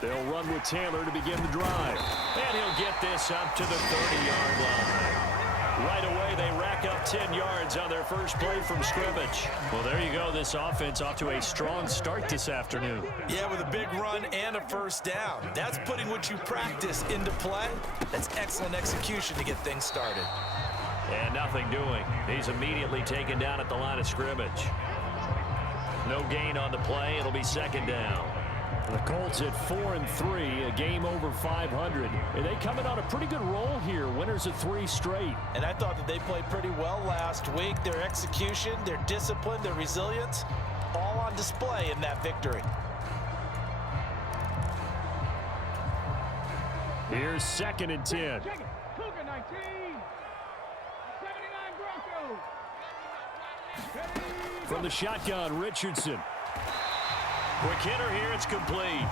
They'll run with Taylor to begin the drive. And he'll get this up to the 30-yard line. Right away, they rack up 10 yards on their first play from scrimmage. Well, there you go. This offense off to a strong start this afternoon. Yeah, with a big run and a first down. That's putting what you practice into play. That's excellent execution to get things started. And nothing doing. He's immediately taken down at the line of scrimmage. No gain on the play. It'll be second down. The Colts at 4-3, a game over 500. And they coming on a pretty good roll here. Winners of 3 straight. And I thought that they played pretty well last week. Their execution, their discipline, their resilience, all on display in that victory. Here's 2nd and 10. Cougar 19. 79 Broncos. From the shotgun, Richardson. Quick hitter here, it's complete.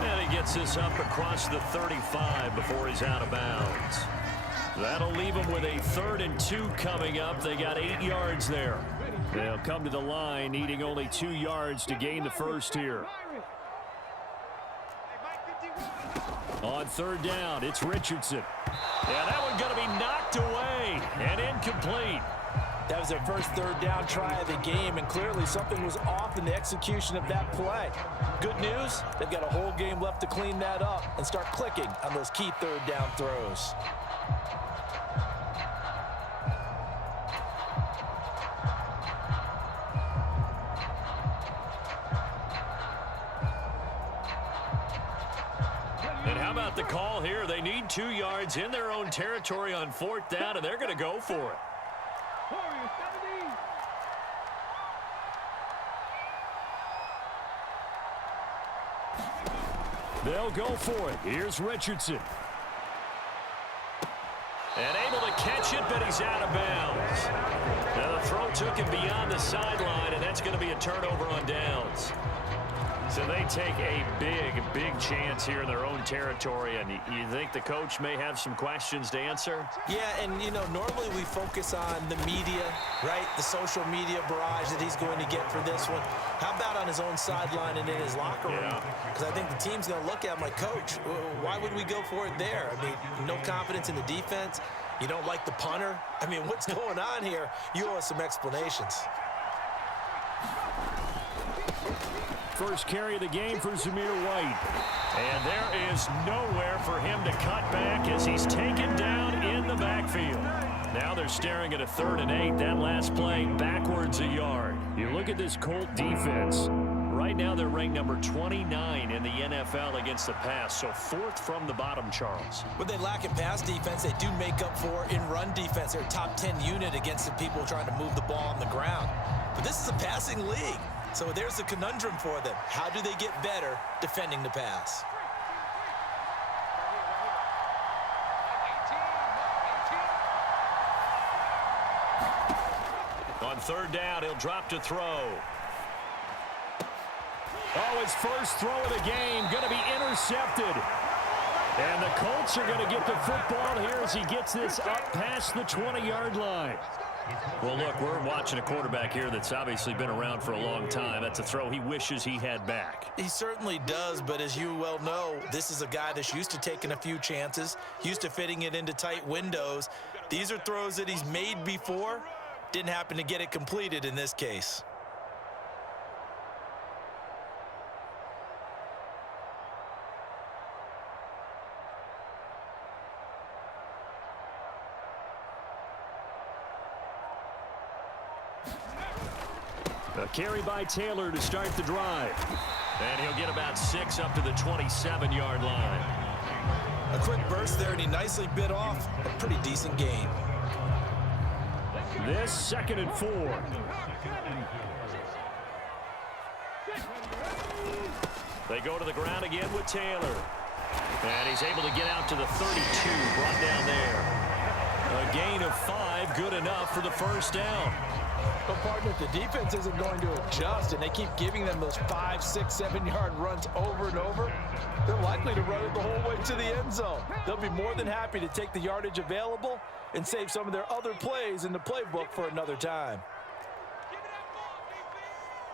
And he gets this up across the 35 before he's out of bounds. That'll leave him with a 3rd and 2 coming up. They got 8 yards there. They'll come to the line, needing only 2 yards to gain the first here. On 3rd down, it's Richardson. Yeah, that one's going to be knocked away and incomplete. That was their first 3rd down try of the game, and clearly something was off in the execution of that play. Good news, they've got a whole game left to clean that up and start clicking on those key 3rd down throws. And how about the call here? They need 2 yards in their own territory on 4th down, and they're going to go for it. They'll go for it. Here's Richardson. And able to catch it, but he's out of bounds. Now the throw took him beyond the sideline, and that's going to be a turnover on downs. So they take a big chance here in their own territory, and you think the coach may have some questions to answer? Yeah, and, you know, normally we focus on the media, right? The social media barrage that he's going to get for this one. How about on his own sideline and in his locker room? Because I think the team's going to look at him like, Coach, why would we go for it there? I mean, no confidence in the defense. You don't like the punter? I mean, what's going on here? You owe us some explanations. First carry of the game for Zamir White. And there is nowhere for him to cut back as he's taken down in the backfield. Now they're staring at a 3rd and 8. That last play backwards a yard. You look at this Colt defense. Right now they're ranked number 29 in the NFL against the pass. So 4th from the bottom, Charles. When they lack in pass defense, they do make up for in run defense. They're a top 10 unit against the people trying to move the ball on the ground. But this is a passing league. So there's a conundrum for them. How do they get better defending the pass? On 3rd down, he'll drop to throw. Oh, his first throw of the game going to be intercepted. And the Colts are going to get the football here as he gets this up past the 20-yard line. Well, look, we're watching a quarterback here that's obviously been around for a long time. That's a throw he wishes he had back. He certainly does, but as you well know, this is a guy that's used to taking a few chances, used to fitting it into tight windows. These are throws that he's made before. Didn't happen to get it completed in this case. A carry by Taylor to start the drive. And he'll get about 6 up to the 27-yard line. A quick burst there, and he nicely bit off a pretty decent gain. This 2nd and 4. They go to the ground again with Taylor. And he's able to get out to the 32, brought down there. A gain of 5, good enough for the first down. But, partner, if the defense isn't going to adjust and they keep giving them those 5, 6, 7-yard runs over and over, they're likely to run it the whole way to the end zone. They'll be more than happy to take the yardage available and save some of their other plays in the playbook for another time.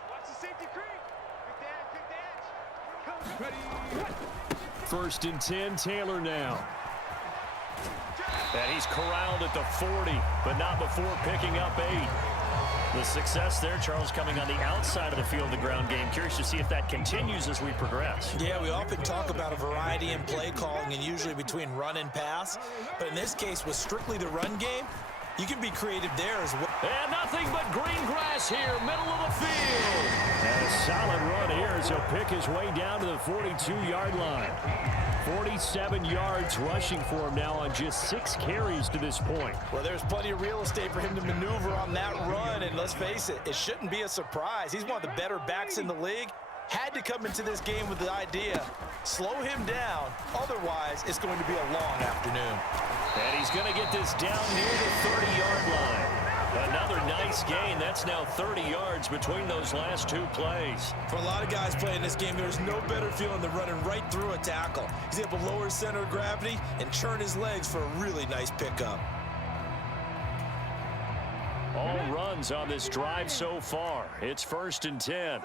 Watch the safety creep. Good dash. Ready. First and 10, Taylor now. And he's corralled at the 40, but not before picking up 8. The success there, Charles, coming on the outside of the field, the ground game. Curious to see if that continues as we progress. Yeah, we often talk about a variety in play calling and usually between run and pass. But in this case, with strictly the run game, you can be creative there as well. And nothing but green grass here, middle of the field. And a solid run here as he'll pick his way down to the 42-yard line. 47 yards rushing for him now on just 6 carries to this point. Well, there's plenty of real estate for him to maneuver on that run, and let's face it, it shouldn't be a surprise. He's one of the better backs in the league. Had to come into this game with the idea, slow him down, otherwise it's going to be a long afternoon. And he's going to get this down near the 30-yard line. Another nice gain. That's now 30 yards between those last 2 plays. For a lot of guys playing this game, there's no better feeling than running right through a tackle. He's able to lower his center of gravity and turn his legs for a really nice pickup. All runs on this drive so far. It's first and 10.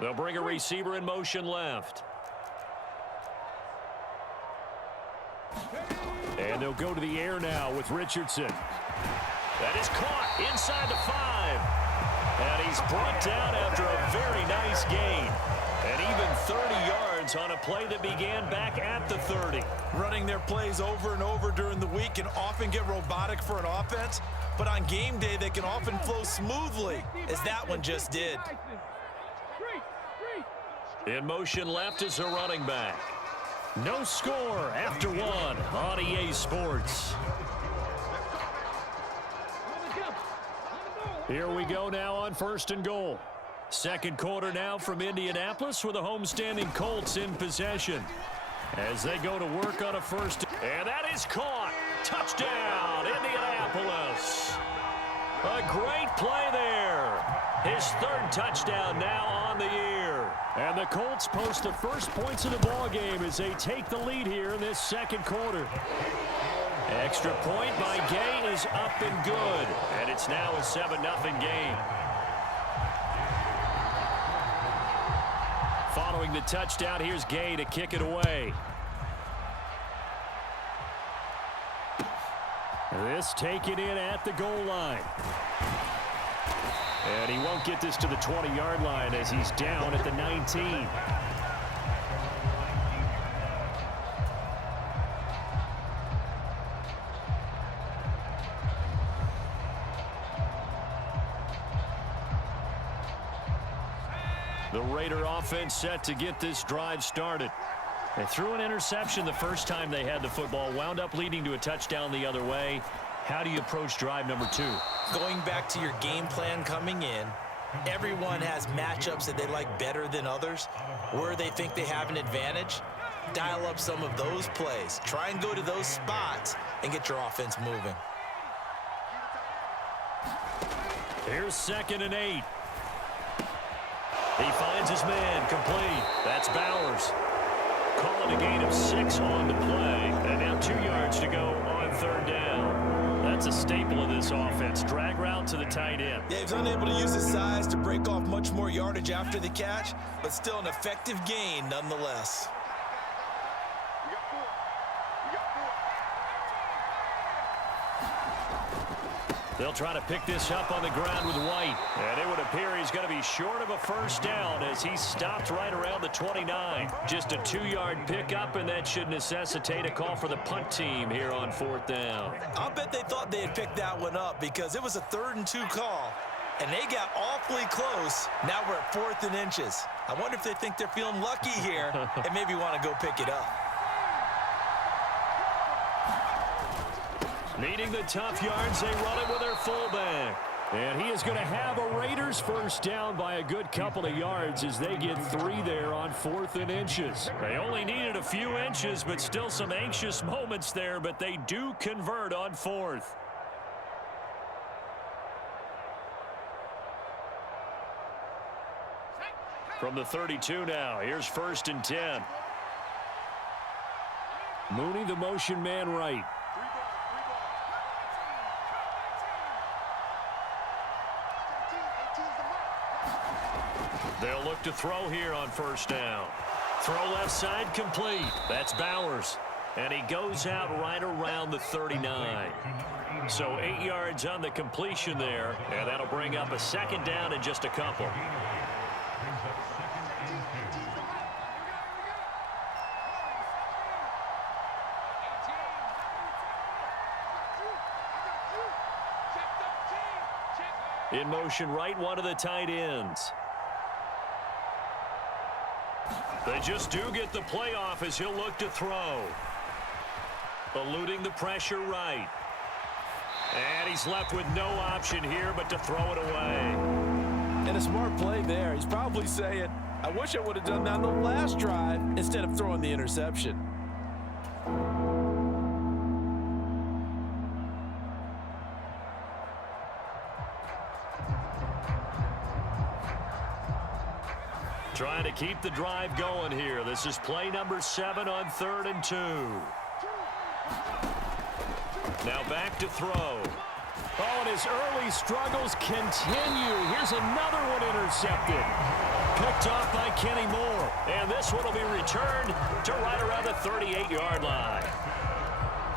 They'll bring a receiver in motion left. And they'll go to the air now with Richardson. That is caught inside the 5. And he's brought down after a very nice gain. And even 30 yards on a play that began back at the 30. Running their plays over and over during the week can often get robotic for an offense, but on game day they can often flow smoothly, as that one just did. In motion left is a running back. No score after 1 on EA Sports. Here we go now on first and goal. Second quarter now from Indianapolis with the homestanding Colts in possession. As they go to work on a first. And that is caught. Touchdown, Indianapolis. A great play there. His 3rd touchdown now on the year. And the Colts post the first points of the ball game as they take the lead here in this second quarter. Extra point by Gay is up and good. And it's now a 7-0 game. Following the touchdown, here's Gay to kick it away. This taken in at the goal line. And he won't get this to the 20-yard line as he's down at the 19. The Raider offense set to get this drive started. They threw an interception the first time they had the football, wound up leading to a touchdown the other way. How do you approach drive number 2? Going back to your game plan coming in, everyone has matchups that they like better than others. Where they think they have an advantage, dial up some of those plays. Try and go to those spots and get your offense moving. Here's 2nd and 8. He finds his man complete. That's Bowers. Calling a gain of 6 on the play. And now 2 yards to go on 3rd down. That's a staple of this offense. Drag route to the tight end. Yeah, he's unable to use his size to break off much more yardage after the catch, but still an effective gain nonetheless. They'll try to pick this up on the ground with White. And it would appear he's going to be short of a first down as he stopped right around the 29. Just a 2-yard pickup, and that should necessitate a call for the punt team here on 4th down. I'll bet they thought they had picked that one up because it was a 3rd and 2 call, and they got awfully close. Now we're at 4th and inches. I wonder if they think they're feeling lucky here and maybe want to go pick it up. Needing the tough yards, they run it with their fullback. And he is going to have a Raiders first down by a good couple of yards as they get 3 there on 4th and inches. They only needed a few inches, but still some anxious moments there, but they do convert on 4th. From the 32 now, here's 1st and 10. Mooney, the motion man right. They'll look to throw here on first down. Throw left side complete. That's Bowers. And he goes out right around the 39. So 8 yards on the completion there. And that'll bring up a second down in just a couple. In motion right, one of the tight ends. They just do get the playoff as he'll look to throw. Eluding the pressure right. And he's left with no option here but to throw it away. And a smart play there. He's probably saying, I wish I would have done that on the last drive instead of throwing the interception. Trying to keep the drive going here. This is play number 7 on 3rd and 2. Now back to throw. Oh, and his early struggles continue. Here's another one intercepted. Picked off by Kenny Moore. And this one will be returned to right around the 38-yard line.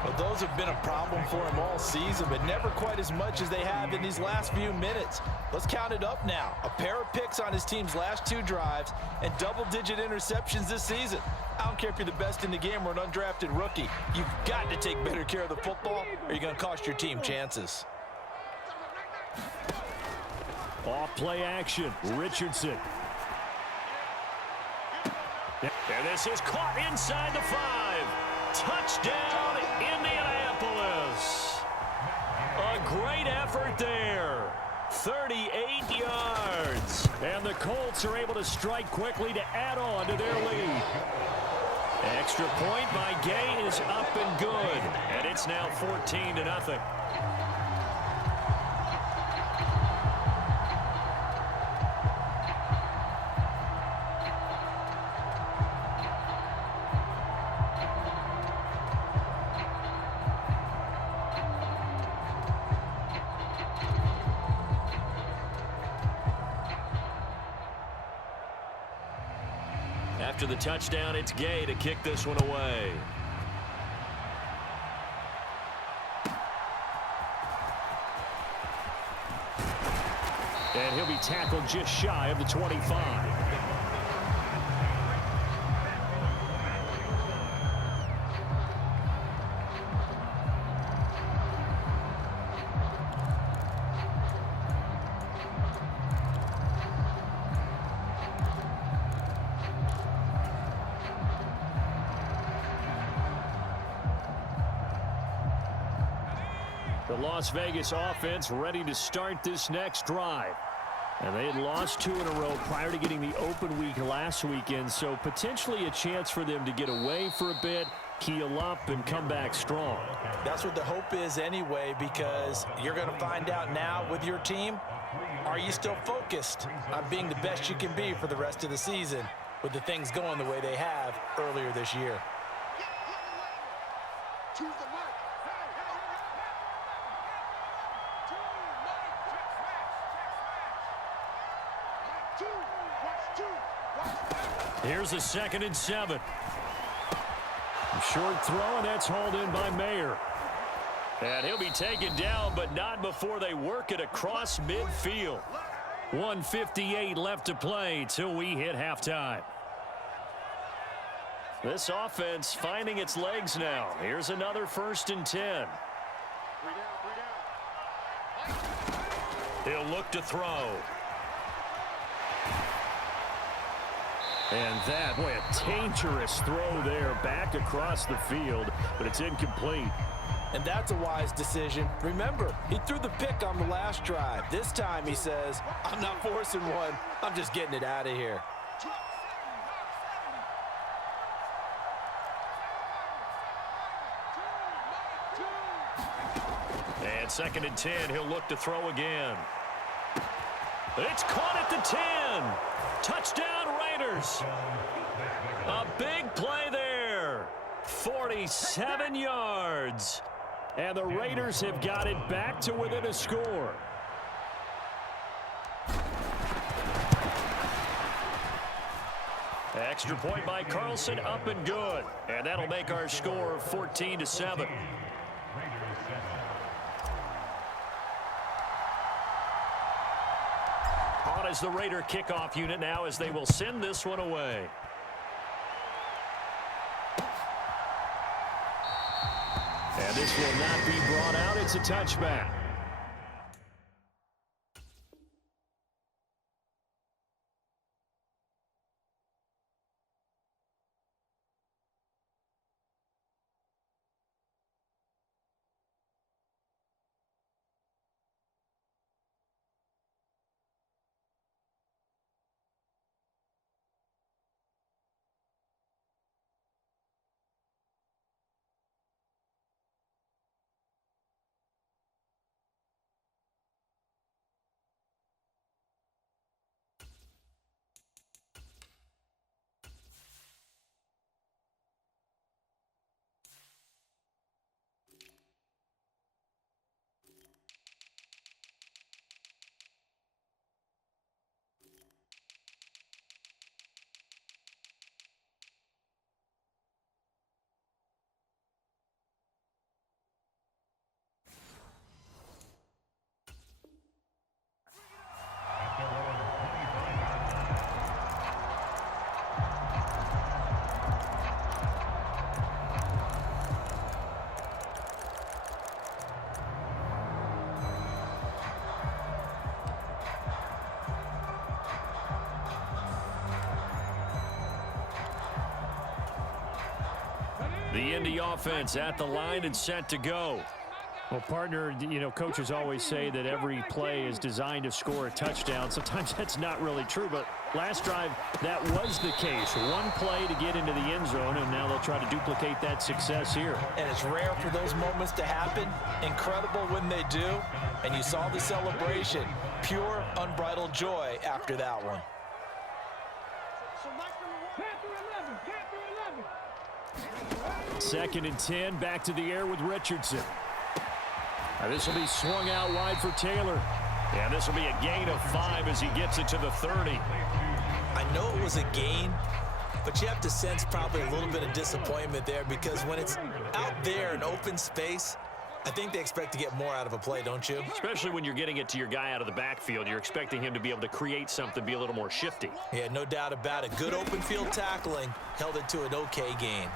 Well, those have been a problem for him all season, but never quite as much as they have in these last few minutes. Let's count it up now. A pair of picks on his team's last 2 drives and double-digit interceptions this season. I don't care if you're the best in the game or an undrafted rookie. You've got to take better care of the football or you're going to cost your team chances. Off play action, Richardson. And this is caught inside the 5. Touchdown, Indianapolis. A great effort there. 38 yards. And the Colts are able to strike quickly to add on to their lead. Extra point by Gay is up and good. And it's now 14-0. After the touchdown, it's Gay to kick this one away. And he'll be tackled just shy of the 25. The Las Vegas offense ready to start this next drive. And they had lost 2 in a row prior to getting the open week last weekend, so potentially a chance for them to get away for a bit, keel up, and come back strong. That's what the hope is anyway, because you're going to find out now with your team, are you still focused on being the best you can be for the rest of the season with the things going the way they have earlier this year? Here's a 2nd and 7. Short throw, and that's hauled in by Mayer. And he'll be taken down, but not before they work it across midfield. 1:58 left to play till we hit halftime. This offense finding its legs now. Here's another 1st and 10. He'll look to throw. And that, boy, a dangerous throw there back across the field, but it's incomplete. And that's a wise decision. Remember, he threw the pick on the last drive. This time he says, I'm not forcing one. I'm just getting it out of here. And 2nd and 10, he'll look to throw again. It's caught at the 10. Touchdown, Raiders. A big play there. 47 yards. And the Raiders have got it back to within a score. Extra point by Carlson, up and good. And that'll make our score 14-7. On is the Raider kickoff unit now as they will send this one away. And this will not be brought out. It's a touchback. The Indy offense at the line and set to go. Well, partner, you know, coaches always say that every play is designed to score a touchdown. Sometimes that's not really true, but last drive, that was the case. One play to get into the end zone, and now they'll try to duplicate that success here. And it's rare for those moments to happen. Incredible when they do. And you saw the celebration. Pure, unbridled joy after that one. Second and 10, back to the air with Richardson. This will be swung out wide for Taylor. And this will be a gain of 5 as he gets it to the 30. I know it was a gain, but you have to sense probably a little bit of disappointment there because when it's out there in open space, I think they expect to get more out of a play, don't you? Especially when you're getting it to your guy out of the backfield. You're expecting him to be able to create something, be a little more shifty. Yeah, no doubt about it. Good open field tackling held it to an okay gain.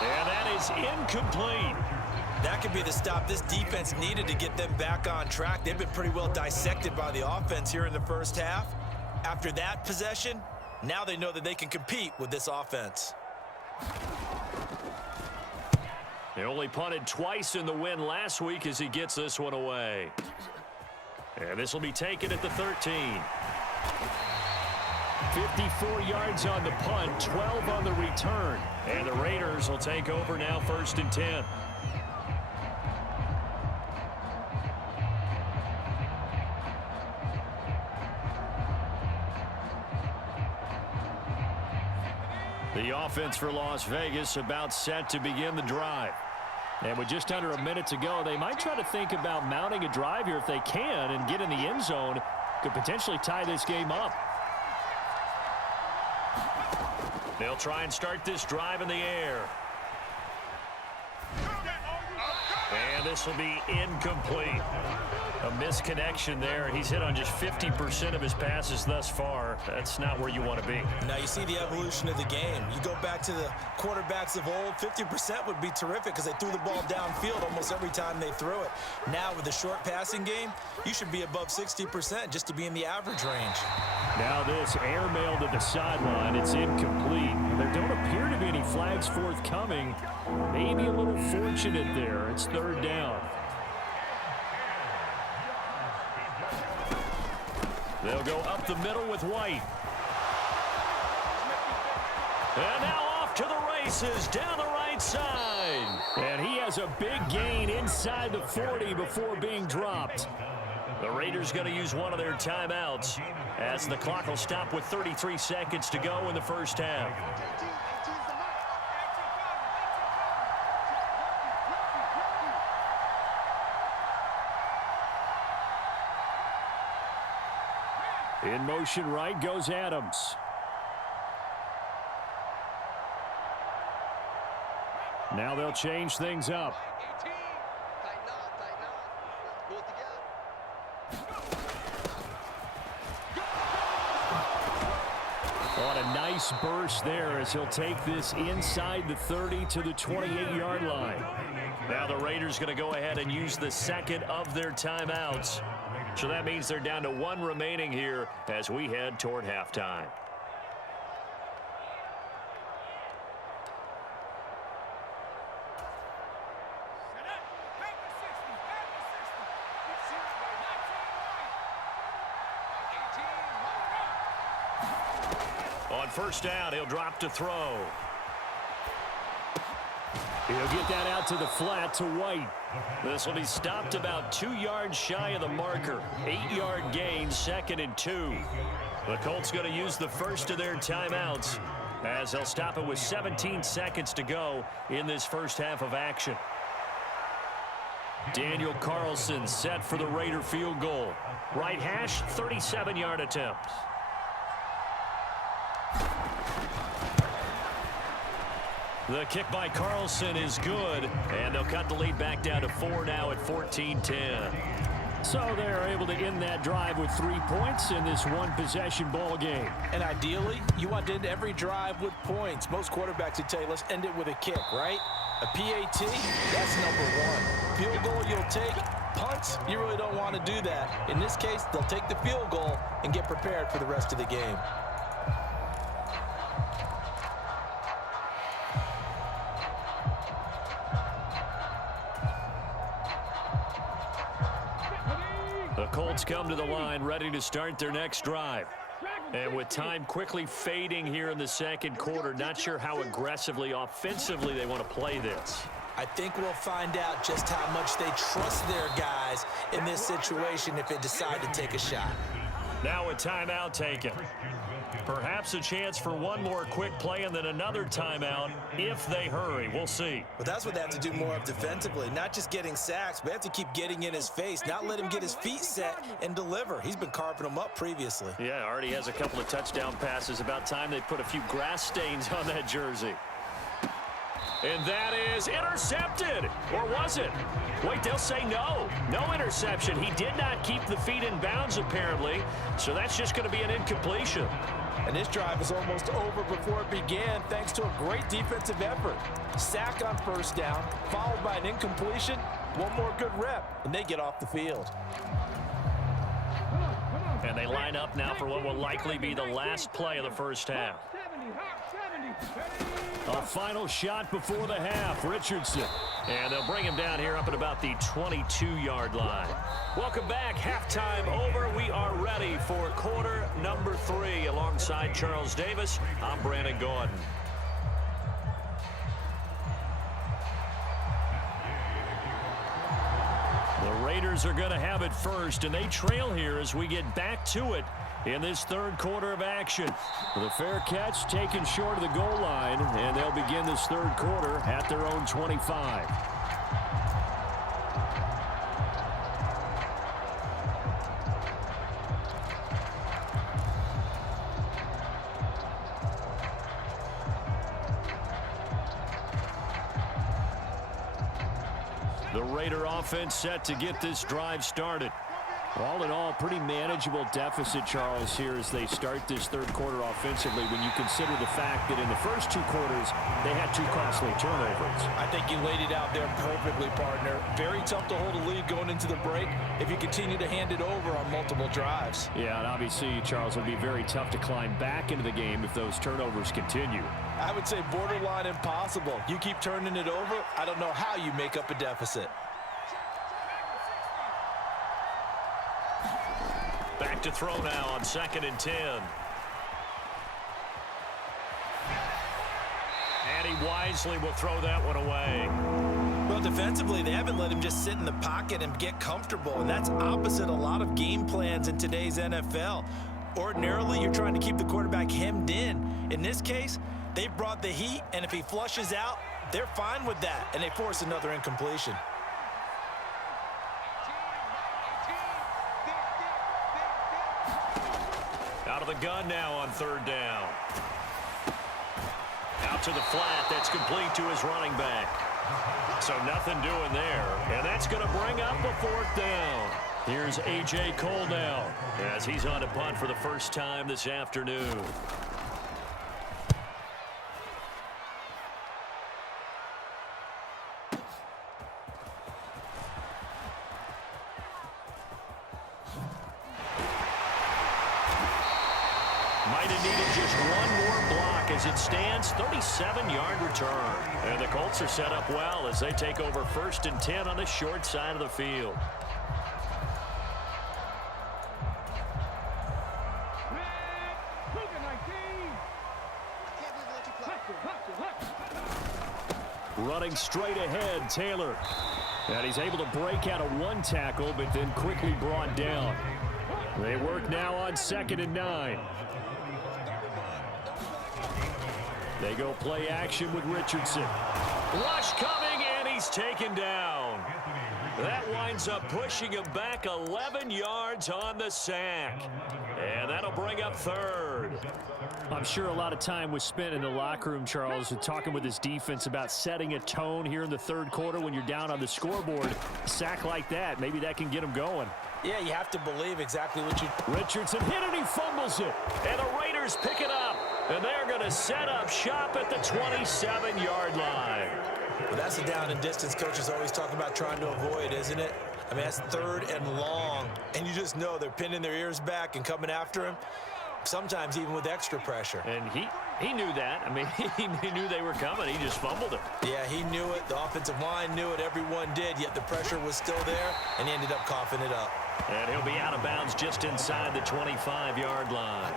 And that is incomplete. That could be the stop this defense needed to get them back on track. They've been pretty well dissected by the offense here in the first half. After that possession, now they know that they can compete with this offense. They only punted twice in the win last week as he gets this one away. And this will be taken at the 13. 54 yards on the punt, 12 on the return. And the Raiders will take over now, 1st and 10. The offense for Las Vegas about set to begin the drive. And with just under a minute to go, they might try to think about mounting a drive here if they can and get in the end zone. Could potentially tie this game up. They'll try and start this drive in the air. And this will be incomplete. A misconnection there. He's hit on just 50% of his passes thus far. That's not where you want to be. Now you see the evolution of the game. You go back to the quarterbacks of old, 50% would be terrific because they threw the ball downfield almost every time they threw it. Now with the short passing game, you should be above 60% just to be in the average range. Now this airmail to the sideline. It's incomplete. There don't appear to be any flags forthcoming. Maybe a little fortunate there. It's 3rd down. They'll go up the middle with White. And now off to the races down the right side. And he has a big gain inside the 40 before being dropped. The Raiders going to use one of their timeouts as the clock will stop with 33 seconds to go in the first half. In motion right goes Adams. Now they'll change things up. On a nice burst there as he'll take this inside the 30 to the 28-yard line. Now the Raiders going to go ahead and use the second of their timeouts. So that means they're down to one remaining here as we head toward halftime. On first down, he'll drop to throw. He'll get that out to the flat to White. This will be stopped about 2 yards shy of the marker. 8-yard gain, 2nd and 2. The Colts going to use the first of their timeouts as they'll stop it with 17 seconds to go in this first half of action. Daniel Carlson set for the Raider field goal. Right hash, 37-yard attempt. The kick by Carlson is good, and they'll cut the lead back down to 4 now at 14-10. So they're able to end that drive with 3 points in this one-possession ball game. And ideally, you want to end every drive with points. Most quarterbacks would tell you, let's end it with a kick, right? A PAT, that's #1. Field goal you'll take. Punts, you really don't want to do that. In this case, they'll take the field goal and get prepared for the rest of the game. The Colts come to the line ready to start their next drive. And with time quickly fading here in the second quarter, not sure how aggressively, offensively they want to play this. I think we'll find out just how much they trust their guys in this situation if they decide to take a shot. Now a timeout taken. Perhaps a chance for one more quick play and then another timeout if they hurry. We'll see. But that's what they have to do more of defensively, not just getting sacks, but they have to keep getting in his face, not let him get his feet set and deliver. He's been carving them up previously. Yeah, already has a couple of touchdown passes. About time they put a few grass stains on that jersey. And that is intercepted. Or was it? Wait, they'll say no. No interception. He did not keep the feet in bounds, apparently. So that's just going to be an incompletion. And this drive is almost over before it began thanks to a great defensive effort. Sack on first down, followed by an incompletion. One more good rep, and they get off the field. And they line up now for what will likely be the last play of the first half. A final shot before the half, Richardson. And they'll bring him down here up at about the 22-yard line. Welcome back. Halftime over. We are ready for quarter number 3. Alongside Charles Davis, I'm Brandon Gordon. The Raiders are going to have it first, and they trail here as we get back to it in this third quarter of action. The fair catch taken short of the goal line, and they'll begin this third quarter at their own 25. The Raider offense set to get this drive started. All in all, pretty manageable deficit, Charles, here as they start this third quarter offensively when you consider the fact that in the first 2 quarters, they had 2 costly turnovers. I think you laid it out there perfectly, partner. Very tough to hold a lead going into the break if you continue to hand it over on multiple drives. Yeah, and obviously, Charles, it would be very tough to climb back into the game if those turnovers continue. I would say borderline impossible. You keep turning it over, I don't know how you make up a deficit. Back to throw now on 2nd and 10. And he wisely will throw that one away. Well, defensively, they haven't let him just sit in the pocket and get comfortable, and that's opposite a lot of game plans in today's NFL. Ordinarily, you're trying to keep the quarterback hemmed in. In this case, they brought the heat, and if he flushes out, they're fine with that, and they force another incompletion. the gun now on third down. Out to the flat. That's complete to his running back. So nothing doing there. And that's going to bring up a fourth down. Here's A.J. Cole now as he's on to punt for the first time this afternoon. Might have needed just one more block as it stands, 37-yard return. And the Colts are set up well as they take over 1st and 10 on the short side of the field. Running straight ahead, Taylor. And he's able to break out of one tackle, but then quickly brought down. They work now on 2nd and 9. They go play action with Richardson. Rush coming, and he's taken down. That winds up pushing him back 11 yards on the sack. And that'll bring up 3rd. I'm sure a lot of time was spent in the locker room, Charles, talking with his defense about setting a tone here in the 3rd quarter when you're down on the scoreboard. A sack like that, maybe that can get him going. Yeah, you have to believe exactly what you... Richardson hit it, he fumbles it. And the Raiders pick it up. And they're going to set up shop at the 27-yard line. Well, that's the down and distance coaches always talk about trying to avoid, isn't it? I mean, that's 3rd and long. And you just know they're pinning their ears back and coming after him. Sometimes even with extra pressure. And he knew that. I mean, he knew they were coming. He just fumbled it. Yeah, he knew it. The offensive line knew it. Everyone did, yet the pressure was still there, and he ended up coughing it up. And he'll be out of bounds just inside the 25-yard line.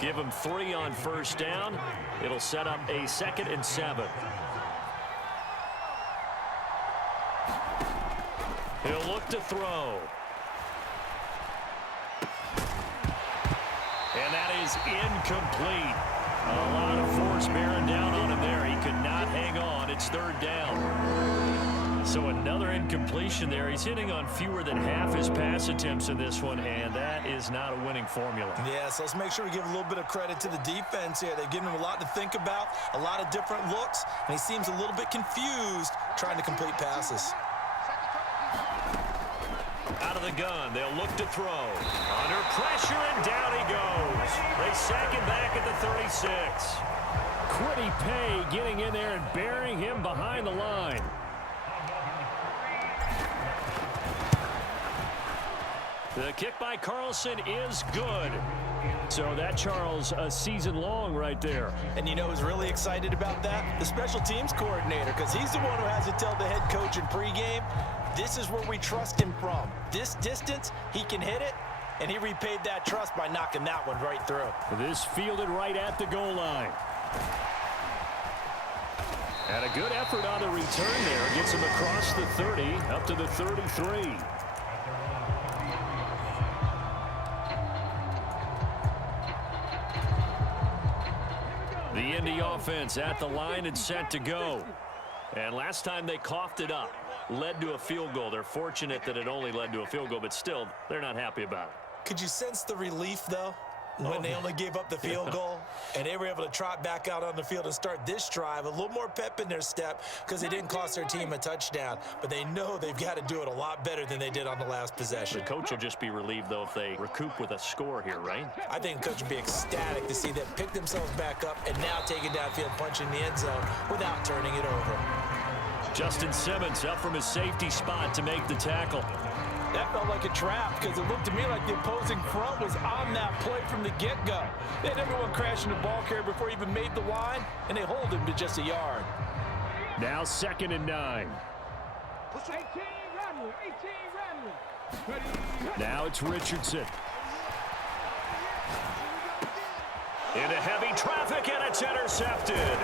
Give him 3 on 1st down. It'll set up a 2nd and 7. He'll look to throw. And that is incomplete. A lot of force bearing down on him there. He could not hang on. It's 3rd down. So another incompletion there. He's hitting on fewer than half his pass attempts in this one, and that is not a winning formula. Yeah, so let's make sure we give a little bit of credit to the defense here. They've given him a lot to think about, a lot of different looks, and he seems a little bit confused trying to complete passes. Out of the gun, they'll look to throw. Under pressure, and down he goes. They sack him back at the 36. Quiddy Pay getting in there and burying him behind the line. The kick by Carlson is good. So that, Charles, a season long right there. And you know who's really excited about that? The special teams coordinator, because he's the one who has to tell the head coach in pregame, this is where we trust him from. This distance, he can hit it, and he repaid that trust by knocking that one right through. This fielded right at the goal line. And a good effort on the return there. Gets him across the 30, up to the 33. The Indy offense at the line and set to go. And last time they coughed it up, led to a field goal. They're fortunate that it only led to a field goal, but still, they're not happy about it. Could you sense the relief, though, when they only gave up the field goal and they were able to trot back out on the field and start this drive? A little more pep in their step because they didn't cost their team a touchdown, but they know they've got to do it a lot better than they did on the last possession. The coach will just be relieved, though, if they recoup with a score here, right? I think the coach would be ecstatic to see them pick themselves back up and now take it downfield, punching the end zone without turning it over. Justin Simmons up from his safety spot to make the tackle. That felt like a trap because it looked to me like the opposing front was on that play from the get-go. They had everyone crashing the ball carrier before he even made the line, and they hold him to just a yard. Now 2nd and 9. 18 Ramley, 18 Ramley. Now it's Richardson. Into heavy traffic, and it's intercepted.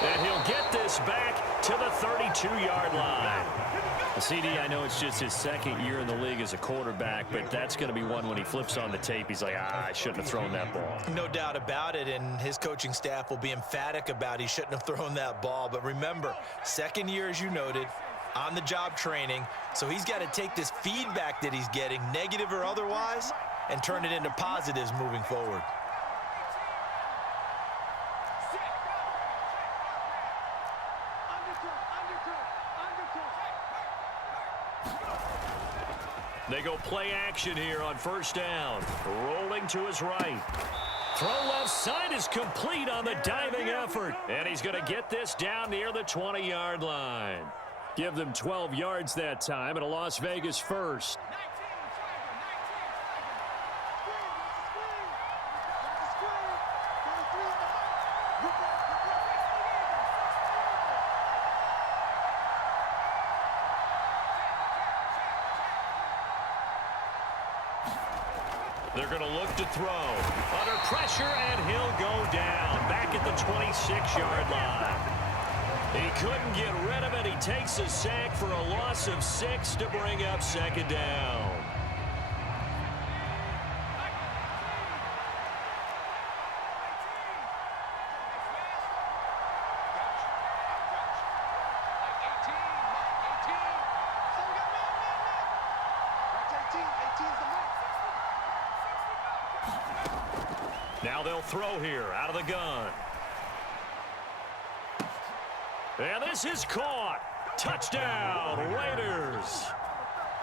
And he'll get this back to the 32-yard line. CD, I know it's just his 2nd year in the league as a quarterback, but that's going to be one when he flips on the tape. He's like, I shouldn't have thrown that ball. No doubt about it, and his coaching staff will be emphatic about he shouldn't have thrown that ball. But remember, 2nd year, as you noted, on-the-job training, so he's got to take this feedback that he's getting, negative or otherwise, and turn it into positives moving forward. They go play action here on first down. Rolling to his right. Throw left side is complete on the diving effort. And he's going to get this down near the 20-yard line. Give them 12 yards that time, and a Las Vegas first. They're going to look to throw. Under pressure, and he'll go down. Back at the 26-yard line. He couldn't get rid of it. He takes a sack for a loss of 6 to bring up second down. Now they'll throw here out of the gun. And this is caught. Touchdown, Raiders.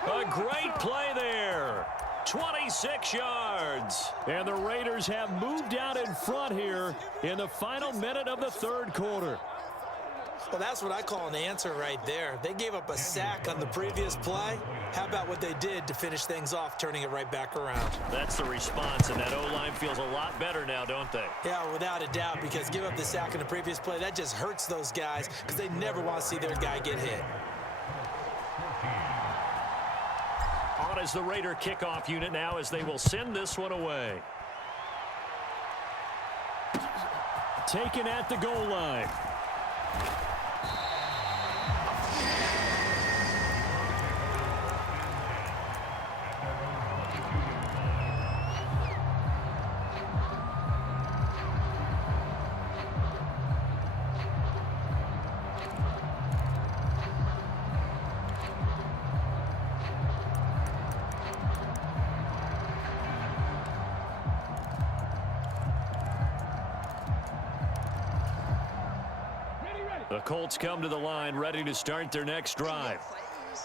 A great play there. 26 yards. And the Raiders have moved out in front here in the final minute of the third quarter. Well, that's what I call an answer right there. They gave up a sack on the previous play. How about what they did to finish things off, turning it right back around? That's the response, and that O-line feels a lot better now, don't they? Yeah, without a doubt, because give up the sack in the previous play, that just hurts those guys because they never want to see their guy get hit. On is the Raider kickoff unit now as they will send this one away. Taken at the goal line. The Colts come to the line ready to start their next drive.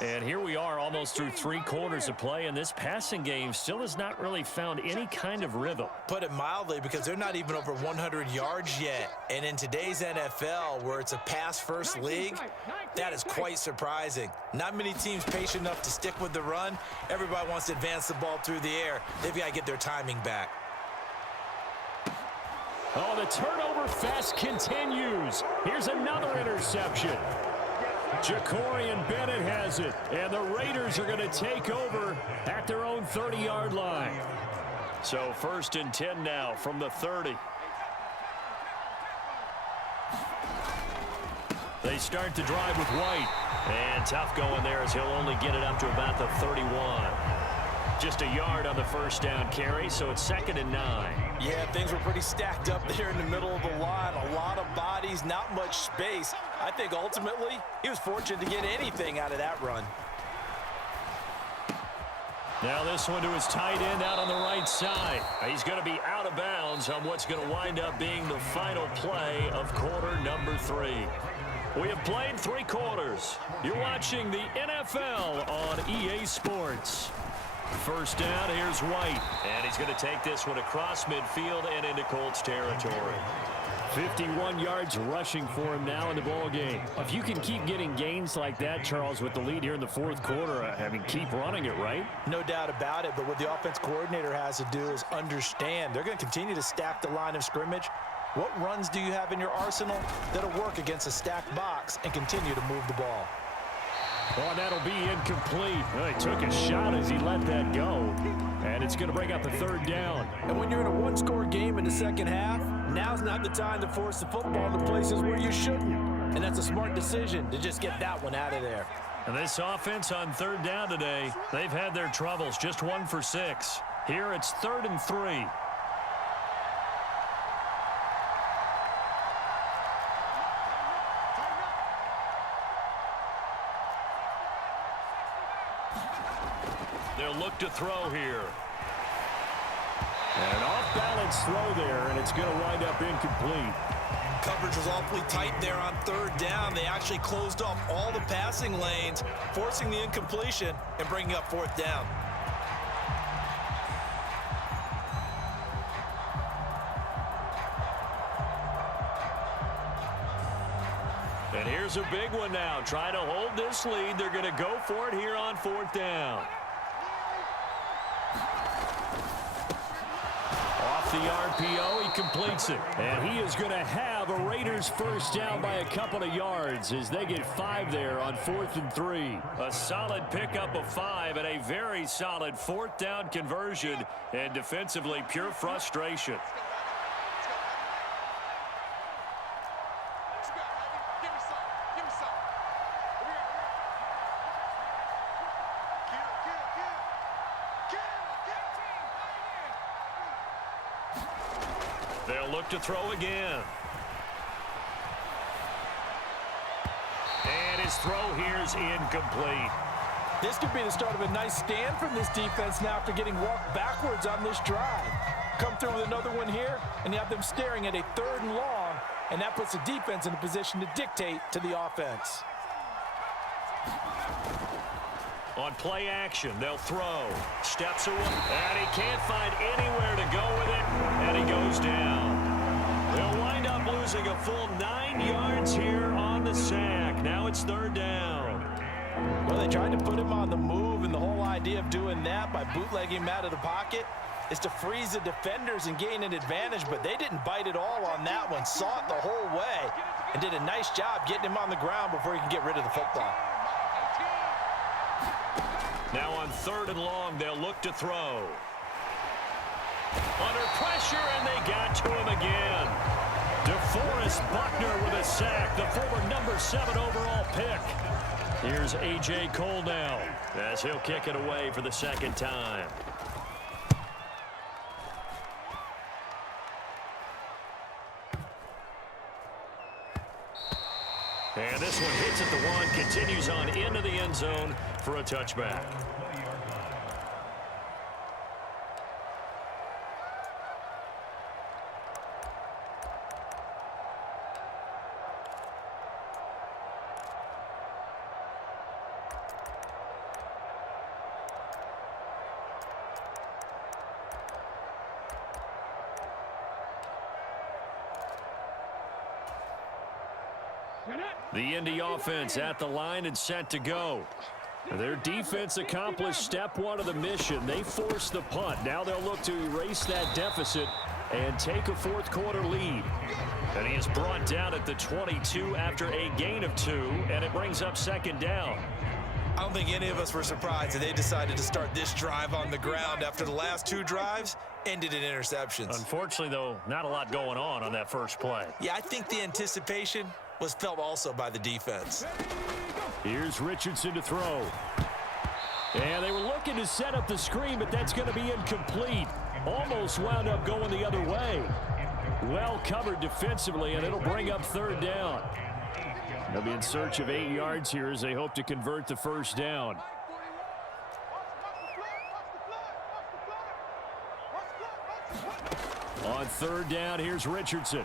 And here we are almost through 3 quarters of play, and this passing game still has not really found any kind of rhythm. Put it mildly, because they're not even over 100 yards yet. And in today's NFL, where it's a pass-first league, that is quite surprising. Not many teams patient enough to stick with the run. Everybody wants to advance the ball through the air. They've got to get their timing back. Oh, the turnover fest continues. Here's another interception. Jacorian Bennett has it, and the Raiders are going to take over at their own 30-yard line. So 1st and 10 now from the 30. They start the drive with White. And tough going there as he'll only get it up to about the 31. Just a yard on the first down carry, so it's 2nd and 9. Yeah, things were pretty stacked up there in the middle of the line. A lot of bodies, not much space. I think ultimately he was fortunate to get anything out of that run. Now this one to his tight end out on the right side. He's going to be out of bounds on what's going to wind up being the final play of quarter number 3. We have played 3 quarters. You're watching the NFL on EA Sports. First down, here's White. And he's going to take this one across midfield and into Colts territory. 51 yards rushing for him now in the ball game. If you can keep getting gains like that, Charles, with the lead here in the 4th quarter, I mean, keep running it, right? No doubt about it, but what the offense coordinator has to do is understand they're going to continue to stack the line of scrimmage. What runs do you have in your arsenal that'll work against a stacked box and continue to move the ball? Oh, that'll be incomplete. Well, he took a shot as he let that go. And it's going to bring up a 3rd down. And when you're in a 1-score game in the second half, now's not the time to force the football to places where you shouldn't. And that's a smart decision to just get that one out of there. And this offense on 3rd down today, they've had their troubles. Just 1 for 6. Here it's 3rd and 3. They'll look to throw here. And an off-balance throw there, and it's going to wind up incomplete. Coverage was awfully tight there on third down. They actually closed off all the passing lanes, forcing the incompletion and bringing up fourth down. And here's a big one now. Trying to hold this lead. They're going to go for it here on fourth down. Off the RPO, he completes it. And he is going to have a Raiders first down by a couple of yards as they get 5 there on 4th and 3. A solid pickup of 5 and a very solid fourth down conversion. And defensively, pure frustration. They'll look to throw again. And his throw here is incomplete. This could be the start of a nice stand from this defense now after getting walked backwards on this drive. Come through with another one here, and you have them staring at a 3rd and long, and that puts the defense in a position to dictate to the offense. On play action, they'll throw. Steps away, and he can't find anywhere to go with it, and he goes down. They'll wind up losing a full 9 yards here on the sack. Now it's 3rd down. Well, they tried to put him on the move, and the whole idea of doing that by bootlegging him out of the pocket is to freeze the defenders and gain an advantage, but they didn't bite at all on that one. Saw it the whole way and did a nice job getting him on the ground before he could get rid of the football. Now on 3rd and long, they'll look to throw. Under pressure, and they got to him again. DeForest Buckner with a sack, the former number 7 overall pick. Here's A.J. Cole now as he'll kick it away for the 2nd time. And this one hits at the 1, continues on into the end zone for a touchback. The Indy offense at the line and set to go. Their defense accomplished step 1 of the mission. They forced the punt. Now they'll look to erase that deficit and take a 4th quarter lead. And he is brought down at the 22 after a gain of 2, and it brings up 2nd down. I don't think any of us were surprised that they decided to start this drive on the ground after the last 2 drives ended in interceptions. Unfortunately, though, not a lot going on that first play. Yeah, I think the anticipation was felt also by the defense. Here's Richardson to throw. And they were looking to set up the screen, but that's going to be incomplete. Almost wound up going the other way. Well covered defensively, and it'll bring up 3rd down. They'll be in search of 8 yards here as they hope to convert the first down. On 3rd down, here's Richardson.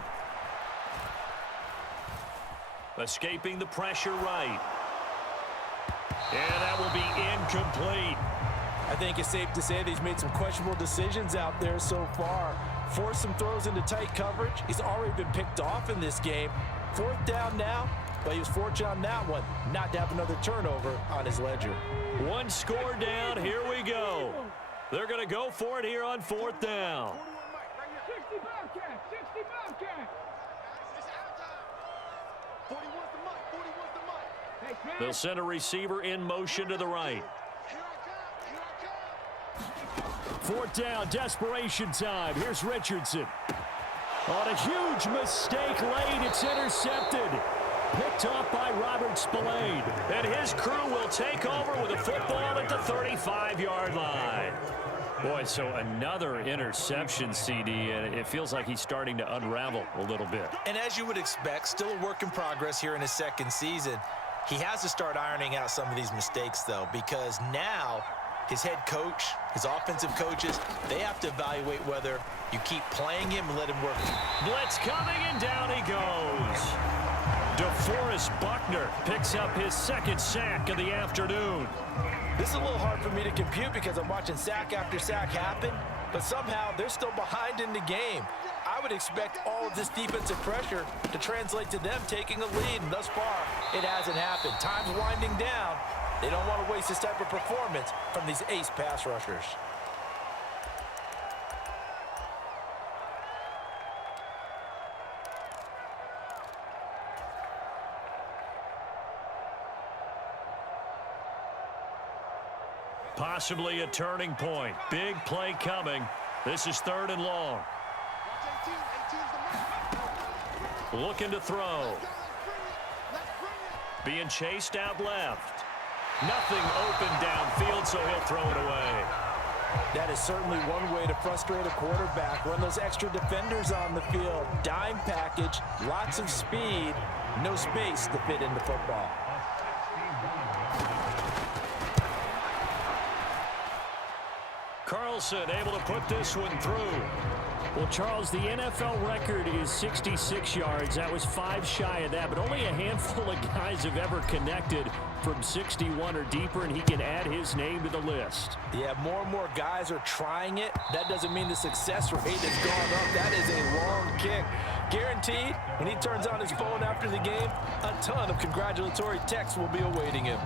Escaping the pressure right. And that will be incomplete. I think it's safe to say that he's made some questionable decisions out there so far. Forced some throws into tight coverage. He's already been picked off in this game. 4th down now, but he was fortunate on that one not to have another turnover on his ledger. 1 score down. Here we go. They're going to go for it here on 4th down. 60 Bobcats, 60 Bobcats. They'll send a receiver in motion to the right. 4th down, desperation time. Here's Richardson. On a huge mistake late, it's intercepted. Picked off by Robert Spillane. And his crew will take over with a football at the 35-yard line. Boy, so another interception, CD, and it feels like he's starting to unravel a little bit. And as you would expect, still a work in progress here in his 2nd season. He has to start ironing out some of these mistakes, though, because now his head coach His offensive coaches, they have to evaluate whether you keep playing him and let him work. Blitz coming, and down he goes. DeForest Buckner picks up his second sack of the afternoon. This is a little hard for me to compute because I'm watching sack after sack happen, but somehow they're still behind in the game. I would expect all of this defensive pressure to translate to them taking a lead, and thus far, it hasn't happened. Time's winding down. They don't want to waste this type of performance from these ace pass rushers. Possibly a turning point. Big play coming. This is 3rd and long. Looking to throw. Being chased out left. Nothing open downfield, so he'll throw it away. That is certainly one way to frustrate a quarterback. Run those extra defenders on the field. Dime package, lots of speed, no space to fit into football. Carlson able to put this one through. Well, Charles, the NFL record is 66 yards. That was 5 shy of that, but only a handful of guys have ever connected from 61 or deeper, and he can add his name to the list. Yeah, more and more guys are trying it. That doesn't mean the success rate has gone up. That is a long kick. Guaranteed, when he turns on his phone after the game, a ton of congratulatory texts will be awaiting him.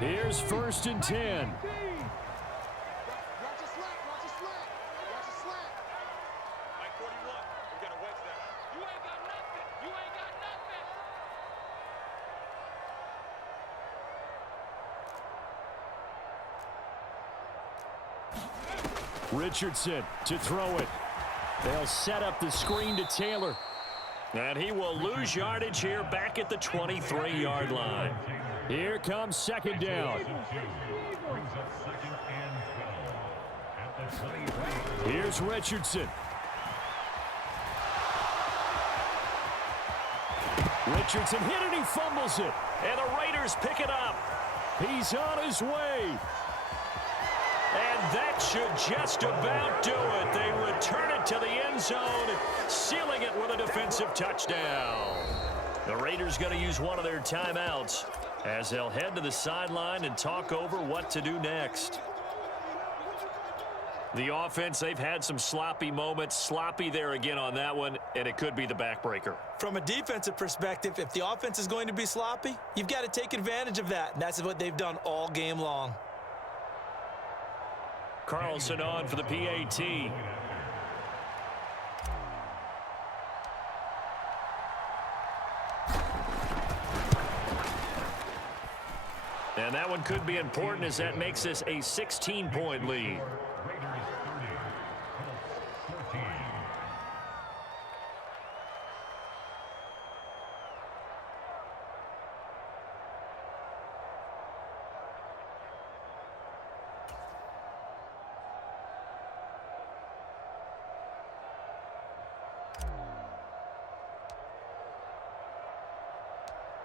Here's 1st and 10. Richardson to throw it. They'll set up the screen to Taylor. And he will lose yardage here back at the 23-yard line. Here comes 2nd down. Here's Richardson. Richardson hit it, he fumbles it. And the Raiders pick it up. He's on his way. And that should just about do it. They return it to the end zone, sealing it with a defensive touchdown. The Raiders going to use one of their timeouts as they'll head to the sideline and talk over what to do next. The offense, they've had some sloppy moments. Sloppy there again on that one, and it could be the backbreaker. From a defensive perspective, if the offense is going to be sloppy, you've got to take advantage of that. And that's what they've done all game long. Carlson on for the PAT. And that one could be important as that makes this a 16-point lead.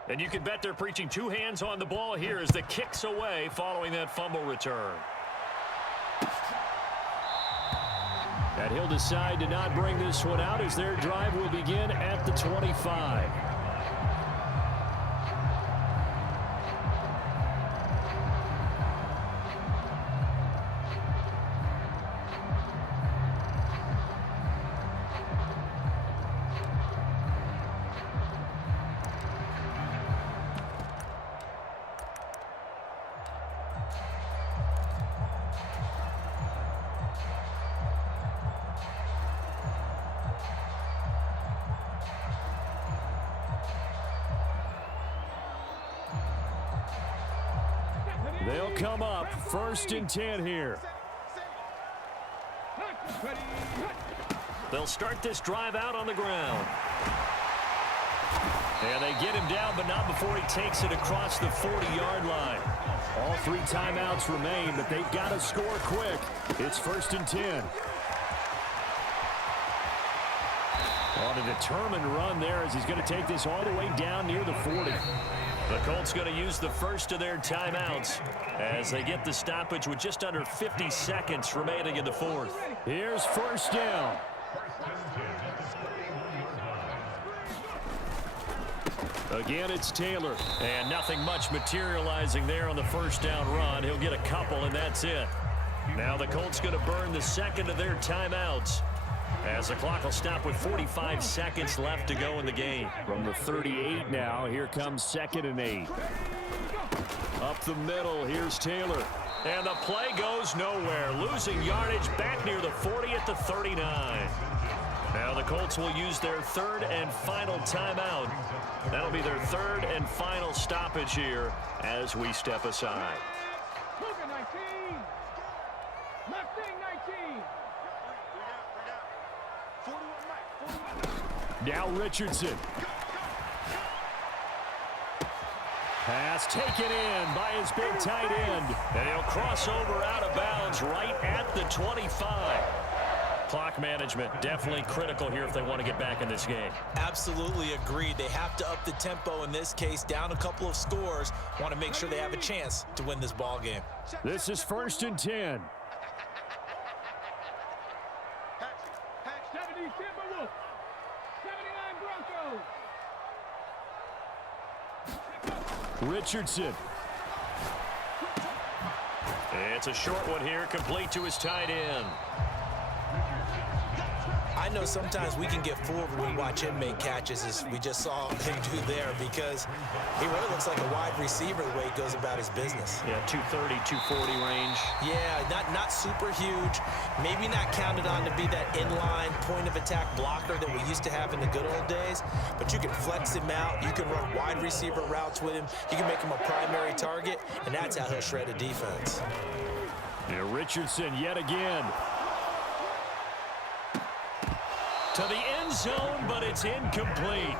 And you can bet they're preaching 2 hands on the ball here as the kick's away following that fumble return. And he'll decide to not bring this one out as their drive will begin at the 25. They'll come up 1st and 10 here. They'll start this drive out on the ground. And they get him down, but not before he takes it across the 40-yard line. All 3 timeouts remain, but they've got to score quick. It's 1st and 10. On a determined run there as he's going to take this all the way down near the 40. The Colts going to use the first of their timeouts as they get the stoppage with just under 50 seconds remaining in the fourth. Here's first down. Again, it's Taylor. And nothing much materializing there on the first down run. He'll get a couple, and that's it. Now the Colts going to burn the second of their timeouts as the clock will stop with 45 seconds left to go in the game. From the 38 now, here comes 2nd and 8. Up the middle, here's Taylor. And the play goes nowhere. Losing yardage back near the 40 at the 39. Now the Colts will use their third and final timeout. That'll be their third and final stoppage here as we step aside. Cougar 19. Mustang 19. Now Richardson. Pass taken in by his big tight end. And he'll cross over out of bounds right at the 25. Clock management definitely critical here if they want to get back in this game. Absolutely agreed. They have to up the tempo in this case, down a couple of scores. Want to make sure they have a chance to win this ball game. This is 1st and 10. 70 Timberwolves. 79 Broncos. Richardson. It's a short one here, complete to his tight end. I know sometimes we can get fooled when we watch him make catches, as we just saw him do there, because he really looks like a wide receiver the way he goes about his business. Yeah, 230, 240 range. Yeah, not super huge. Maybe not counted on to be that inline point-of-attack blocker that we used to have in the good old days, but you can flex him out. You can run wide receiver routes with him. You can make him a primary target, and that's how he'll shred a defense. Yeah, Richardson yet again. To the end zone, but it's incomplete.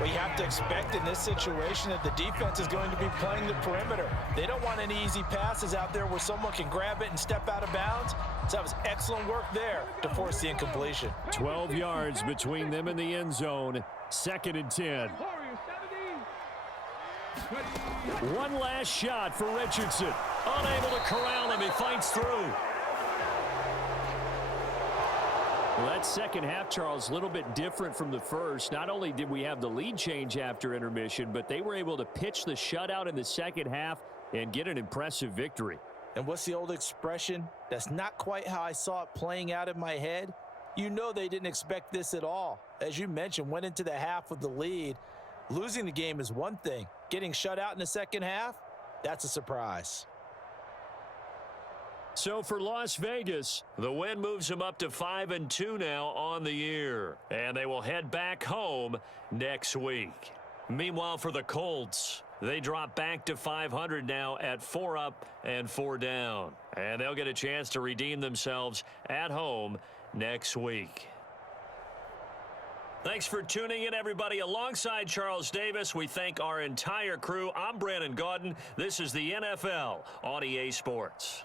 Well, you have to expect in this situation that the defense is going to be playing the perimeter. They don't want any easy passes out there where someone can grab it and step out of bounds. So that was excellent work there to force the incompletion. 12 yards between them and the end zone. 2nd and 10. One last shot for Richardson. Unable to corral him, he fights through. Well, that second half, Charles, a little bit different from the first. Not only did we have the lead change after intermission, but they were able to pitch the shutout in the second half and get an impressive victory. And what's the old expression? That's not quite how I saw it playing out in my head. You know they didn't expect this at all. As you mentioned, went into the half with the lead. Losing the game is one thing. Getting shut out in the second half, that's a surprise. So for Las Vegas, the win moves them up to 5-2 now on the year. And they will head back home next week. Meanwhile, for the Colts, they drop back to 500 now at 4 up and 4 down. And they'll get a chance to redeem themselves at home next week. Thanks for tuning in, everybody. Alongside Charles Davis, we thank our entire crew. I'm Brandon Gaudin. This is the NFL on EA Sports.